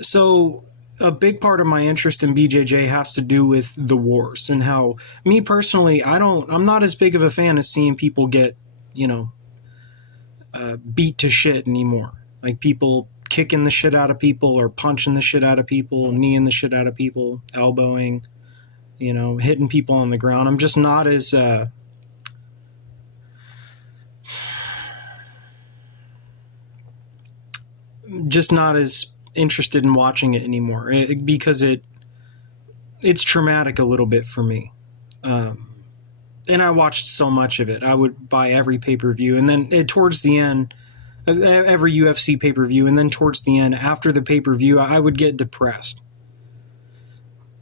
So a big part of my interest in BJJ has to do with the wars and how me personally, I'm not as big of a fan of seeing people get, you know, beat to shit anymore. Like people kicking the shit out of people or punching the shit out of people, kneeing the shit out of people, elbowing, hitting people on the ground. I'm just not as interested in watching it anymore because it's traumatic a little bit for me. And I watched so much of it. I would buy every pay-per-view, and then towards the end, every UFC pay-per-view, and then towards the end, after the pay-per-view, I would get depressed.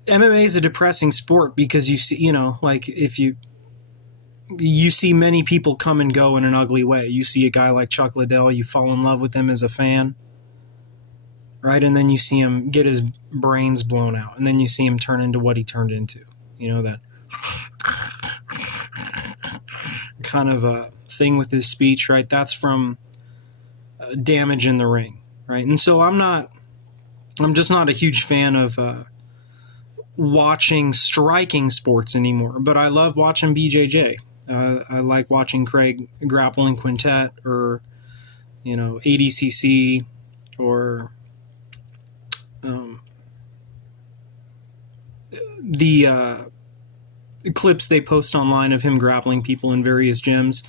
MMA is a depressing sport because you see, like if you see many people come and go in an ugly way. You see a guy like Chuck Liddell, you fall in love with him as a fan, right? And then you see him get his brains blown out, and then you see him turn into what he turned into. That kind of a thing with his speech, right? That's from Damage in the Ring, right? And so I'm just not a huge fan of watching striking sports anymore, but I love watching BJJ. I like watching Craig grappling quintet or, ADCC or the clips they post online of him grappling people in various gyms,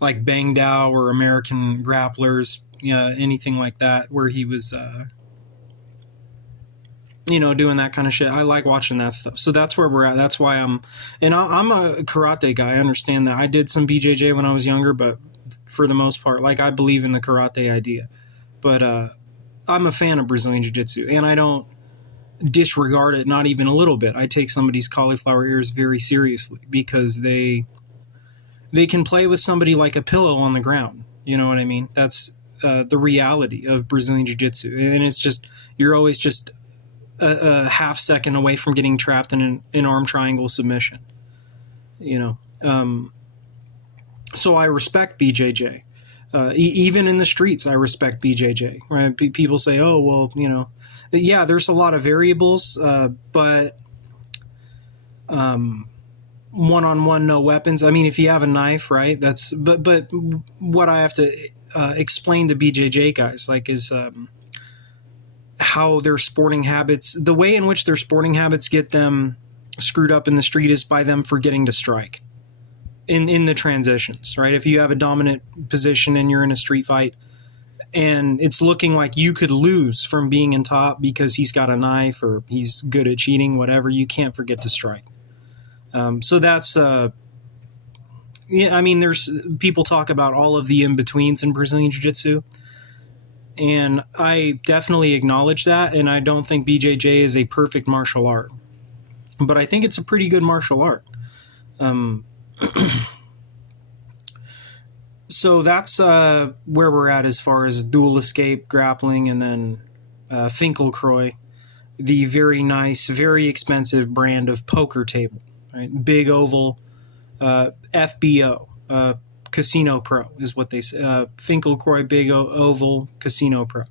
like Bang Dao or American Grapplers, anything like that, where he was, doing that kind of shit. I like watching that stuff. So that's where we're at. That's why I'm a karate guy. I understand that. I did some BJJ when I was younger, but for the most part, like I believe in the karate idea. But I'm a fan of Brazilian Jiu-Jitsu, and I don't disregard it, not even a little bit. I take somebody's cauliflower ears very seriously because they can play with somebody like a pillow on the ground. You know what I mean? That's the reality of Brazilian Jiu-Jitsu. And it's just, you're always just a half second away from getting trapped in an arm triangle submission. So I respect BJJ. Even in the streets, I respect BJJ. Right? People say, oh, well, yeah, there's a lot of variables, but one-on-one, no weapons. I mean, if you have a knife, right? But what I have to explain to BJJ guys, like, is how their sporting habits, the way in which their sporting habits get them screwed up in the street is by them forgetting to strike in the transitions, right? If you have a dominant position and you're in a street fight and it's looking like you could lose from being in top because he's got a knife or he's good at cheating, whatever, you can't forget to strike. So that's, yeah, I mean, there's people talk about all of the in-betweens in Brazilian Jiu-Jitsu, and I definitely acknowledge that, and I don't think BJJ is a perfect martial art, but I think it's a pretty good martial art. So that's where we're at as far as dual escape, grappling, and then Finkelkroy, the very nice, very expensive brand of poker table, right? Big oval, FBO, Casino Pro is what they say. Finkelkroy Big Oval Casino Pro.